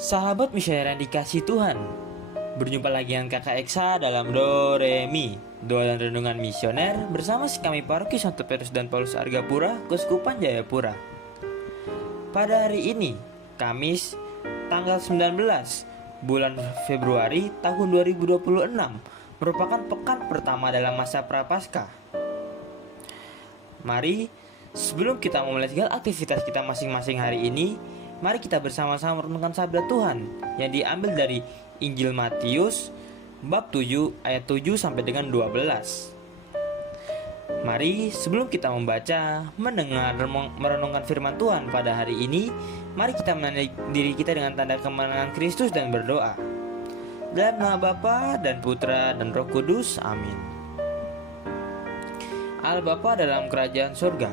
Sahabat missionary yang dikasih Tuhan, berjumpa lagi dengan kakak Eksa dalam Do Re Mi, doa dan renungan misioner bersama kami Paroki Santo Petrus dan Paulus Argapura, Keuskupan Jayapura. Pada hari ini, Kamis, tanggal 19 bulan Februari tahun 2026, merupakan pekan pertama dalam masa Prapaskah. Mari, sebelum kita memulai segala aktivitas kita masing-masing hari ini, mari kita bersama-sama merenungkan sabda Tuhan yang diambil dari Injil Matius bab 7 ayat 7 sampai dengan 12. Mari sebelum kita membaca, mendengar, merenungkan firman Tuhan pada hari ini, mari kita menandai diri kita dengan tanda kemenangan Kristus dan berdoa. Dalam nama Bapa dan Putra dan Roh Kudus, amin. Allah Bapa dalam kerajaan surga,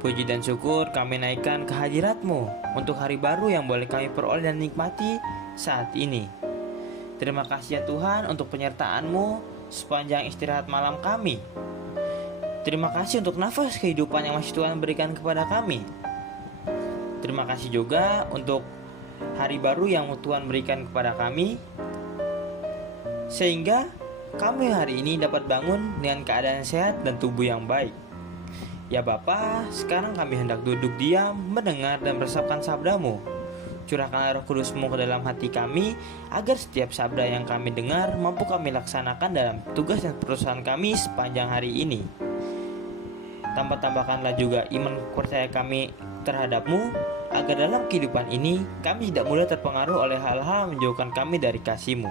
puji dan syukur kami naikkan kehadirat-Mu untuk hari baru yang boleh kami peroleh dan nikmati saat ini. Terima kasih ya Tuhan untuk penyertaan-Mu sepanjang istirahat malam kami. Terima kasih untuk nafas kehidupan yang masih Tuhan berikan kepada kami. Terima kasih juga untuk hari baru yang Tuhan berikan kepada kami, sehingga kami hari ini dapat bangun dengan keadaan sehat dan tubuh yang baik. Ya Bapa, sekarang kami hendak duduk diam, mendengar dan meresapkan sabda-Mu. Curahkanlah Roh Kudus-Mu ke dalam hati kami, agar setiap sabda yang kami dengar mampu kami laksanakan dalam tugas dan perusahaan kami sepanjang hari ini. Tambahkanlah juga iman percaya kami terhadap-Mu, agar dalam kehidupan ini kami tidak mudah terpengaruh oleh hal-hal yang menjauhkan kami dari kasih-Mu.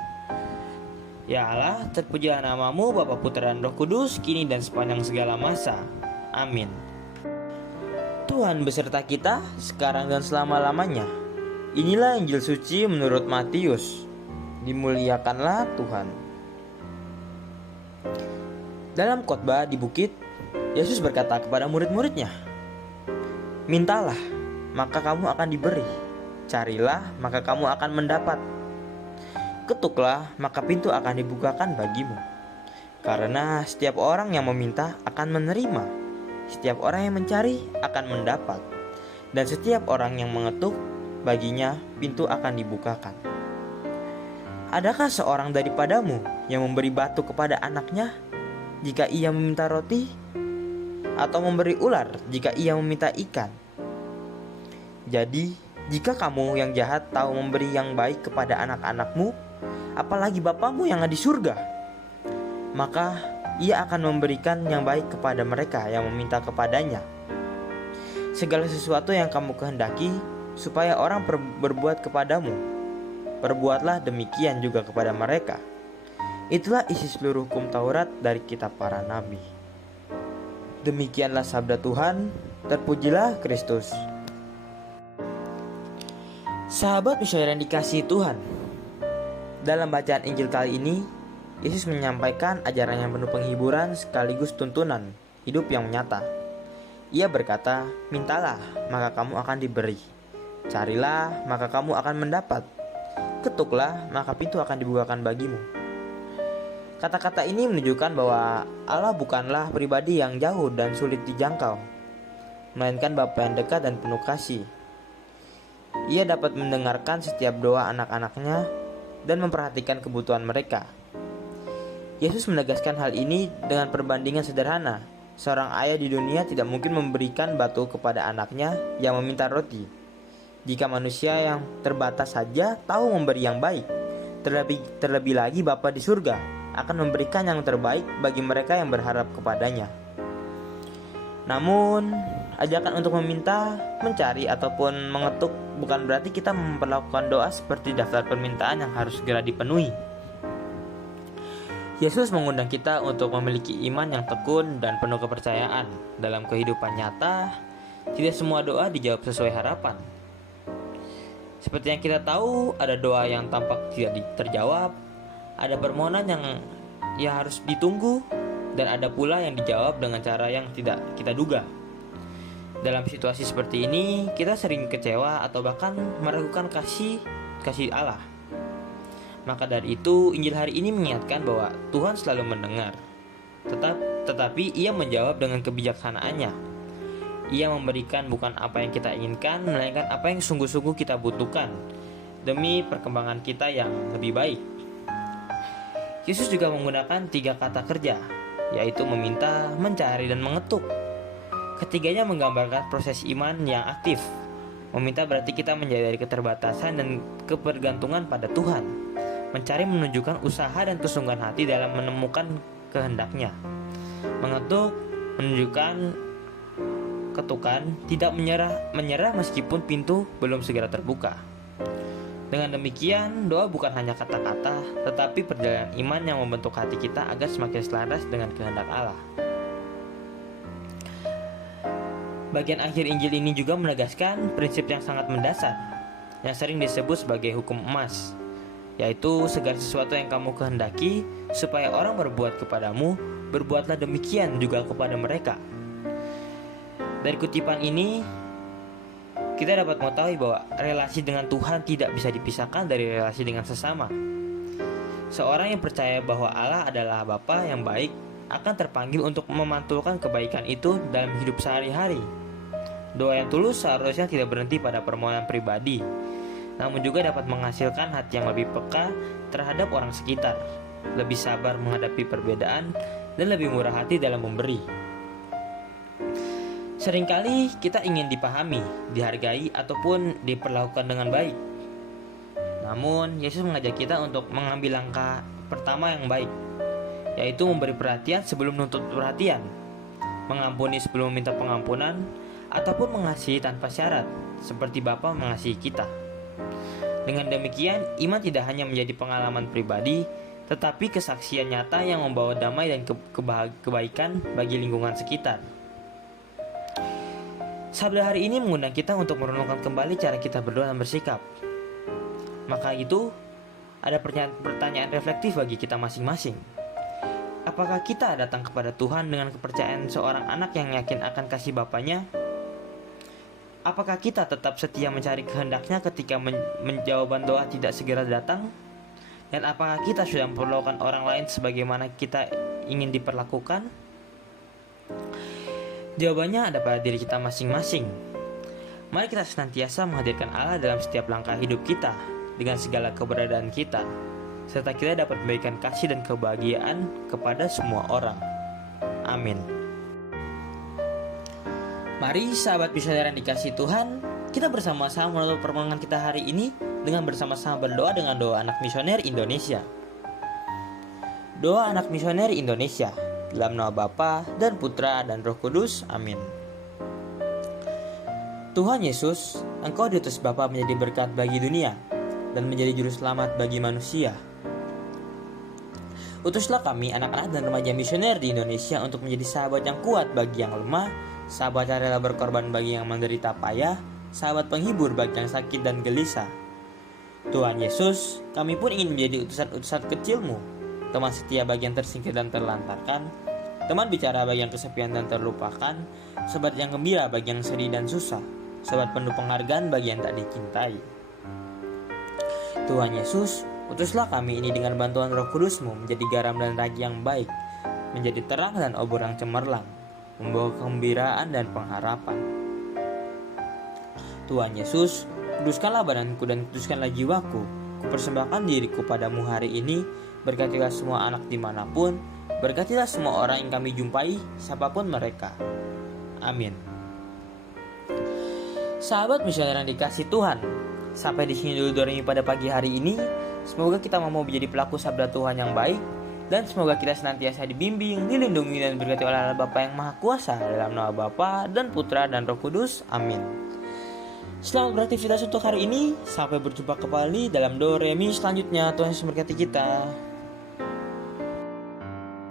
Ya Allah, terpujilah nama-Mu, Bapa, Putra, dan Roh Kudus, kini dan sepanjang segala masa. Amin. Tuhan beserta kita sekarang dan selama-lamanya. Inilah Injil suci menurut Matius. Dimuliakanlah Tuhan. Dalam khotbah di bukit, Yesus berkata kepada murid-muridnya, "Mintalah, maka kamu akan diberi. Carilah, maka kamu akan mendapat. Ketuklah, maka pintu akan dibukakan bagimu. Karena setiap orang yang meminta akan menerima. Setiap orang yang mencari akan mendapat, dan setiap orang yang mengetuk, baginya pintu akan dibukakan. Adakah seorang daripadamu yang memberi batu kepada anaknya jika ia meminta roti? Atau memberi ular jika ia meminta ikan? Jadi, jika kamu yang jahat tahu memberi yang baik kepada anak-anakmu, apalagi Bapamu yang ada di surga, maka Ia akan memberikan yang baik kepada mereka yang meminta kepadanya. Segala sesuatu yang kamu kehendaki supaya orang berbuat kepadamu, perbuatlah demikian juga kepada mereka. Itulah isi seluruh hukum Taurat dari kitab para nabi." Demikianlah sabda Tuhan, terpujilah Kristus. Sahabat missioner yang dikasihi Tuhan, dalam bacaan Injil kali ini, Yesus menyampaikan ajaran yang penuh penghiburan sekaligus tuntunan hidup yang nyata. Ia berkata, "Mintalah, maka kamu akan diberi. Carilah, maka kamu akan mendapat. Ketuklah, maka pintu akan dibukakan bagimu." Kata-kata ini menunjukkan bahwa Allah bukanlah pribadi yang jauh dan sulit dijangkau, melainkan Bapa yang dekat dan penuh kasih. Ia dapat mendengarkan setiap doa anak-anaknya dan memperhatikan kebutuhan mereka. Yesus menegaskan hal ini dengan perbandingan sederhana. Seorang ayah di dunia tidak mungkin memberikan batu kepada anaknya yang meminta roti. Jika manusia yang terbatas saja tahu memberi yang baik, terlebih lagi Bapa di surga akan memberikan yang terbaik bagi mereka yang berharap kepadanya. Namun, ajakan untuk meminta, mencari, ataupun mengetuk bukan berarti kita memperlakukan doa seperti daftar permintaan yang harus segera dipenuhi. Yesus mengundang kita untuk memiliki iman yang tekun dan penuh kepercayaan. Dalam kehidupan nyata, tidak semua doa dijawab sesuai harapan. Seperti yang kita tahu, ada doa yang tampak tidak terjawab, ada permohonan yang harus ditunggu, dan ada pula yang dijawab dengan cara yang tidak kita duga. Dalam situasi seperti ini, kita sering kecewa atau bahkan meragukan kasih Allah. Maka dari itu, Injil hari ini mengingatkan bahwa Tuhan selalu mendengar, tetapi Ia menjawab dengan kebijaksanaannya. Ia memberikan bukan apa yang kita inginkan, melainkan apa yang sungguh-sungguh kita butuhkan. demi perkembangan kita yang lebih baik. Yesus juga menggunakan 3 kata kerja, yaitu meminta, mencari, dan mengetuk. Ketiganya menggambarkan proses iman yang aktif. Meminta berarti kita menyadari keterbatasan dan kebergantungan pada Tuhan. Mencari menunjukkan usaha dan kesungguhan hati dalam menemukan kehendaknya. Mengetuk menunjukkan ketukan, tidak menyerah meskipun pintu belum segera terbuka. Dengan demikian, doa bukan hanya kata-kata, tetapi perjalanan iman yang membentuk hati kita agar semakin selaras dengan kehendak Allah. Bagian akhir Injil ini juga menegaskan prinsip yang sangat mendasar, yang sering disebut sebagai hukum emas, yaitu segala sesuatu yang kamu kehendaki supaya orang berbuat kepadamu, berbuatlah demikian juga kepada mereka. Dari kutipan ini, kita dapat mengetahui bahwa relasi dengan Tuhan tidak bisa dipisahkan dari relasi dengan sesama. Seorang yang percaya bahwa Allah adalah Bapa yang baik akan terpanggil untuk memantulkan kebaikan itu dalam hidup sehari-hari. Doa yang tulus seharusnya tidak berhenti pada permohonan pribadi, namun juga dapat menghasilkan hati yang lebih peka terhadap orang sekitar, lebih sabar menghadapi perbedaan, dan lebih murah hati dalam memberi. Seringkali kita ingin dipahami, dihargai, ataupun diperlakukan dengan baik. Namun, Yesus mengajak kita untuk mengambil langkah pertama yang baik, yaitu memberi perhatian sebelum menuntut perhatian, mengampuni sebelum meminta pengampunan, ataupun mengasihi tanpa syarat, seperti Bapa mengasihi kita. Dengan demikian, iman tidak hanya menjadi pengalaman pribadi, tetapi kesaksian nyata yang membawa damai dan kebaikan bagi lingkungan sekitar. Sabda hari ini mengundang kita untuk merenungkan kembali cara kita berdoa dan bersikap. Maka itu, ada pertanyaan reflektif bagi kita masing-masing. Apakah kita datang kepada Tuhan dengan kepercayaan seorang anak yang yakin akan kasih Bapanya? Apakah kita tetap setia mencari kehendaknya ketika jawaban doa tidak segera datang? Dan apakah kita sudah memperlakukan orang lain sebagaimana kita ingin diperlakukan? Jawabannya ada pada diri kita masing-masing. Mari kita senantiasa menghadirkan Allah dalam setiap langkah hidup kita, dengan segala keberadaan kita, serta kita dapat memberikan kasih dan kebahagiaan kepada semua orang. Amin. Mari sahabat misioner yang dikasihi Tuhan, kita bersama-sama menutup permohonan kita hari ini dengan bersama-sama berdoa dengan doa anak misioner Indonesia. Doa anak misioner Indonesia. Dalam nama Bapa dan Putra dan Roh Kudus. Amin. Tuhan Yesus, Engkau diutus Bapa menjadi berkat bagi dunia dan menjadi juru selamat bagi manusia. Utuslah kami anak-anak dan remaja misioner di Indonesia untuk menjadi sahabat yang kuat bagi yang lemah, sahabat yang rela berkorban bagi yang menderita payah, sahabat penghibur bagi yang sakit dan gelisah. Tuhan Yesus, kami pun ingin menjadi utusan-utusan kecil-Mu, teman setia bagi yang tersingkir dan terlantarkan, teman bicara bagi yang kesepian dan terlupakan, sobat yang gembira bagi yang sedih dan susah, sobat penuh penghargaan bagi yang tak dicintai. Tuhan Yesus, utuslah kami ini dengan bantuan Roh Kudus-Mu menjadi garam dan ragi yang baik, menjadi terang dan obor yang cemerlang, membawa kegembiraan dan pengharapan. Tuhan Yesus, kuduskanlah badanku dan kuduskanlah jiwaku. Kupersembahkan diriku padamu hari ini. Berkatilah semua anak dimanapun, berkatilah semua orang yang kami jumpai, siapapun mereka. Amin. Sahabat misioner yang dikasihi Tuhan, sampai di sini dulu doanya pada pagi hari ini. Semoga kita mau menjadi pelaku sabda Tuhan yang baik, dan semoga kita senantiasa dibimbing, dilindungi, dan diberkati oleh Allah Bapa yang Maha Kuasa, dalam nama Bapa dan Putra dan Roh Kudus. Amin. Selamat beraktivitas untuk hari ini. Sampai berjumpa kembali dalam Do Re Mi selanjutnya. Tuhan Yesus memberkati kita.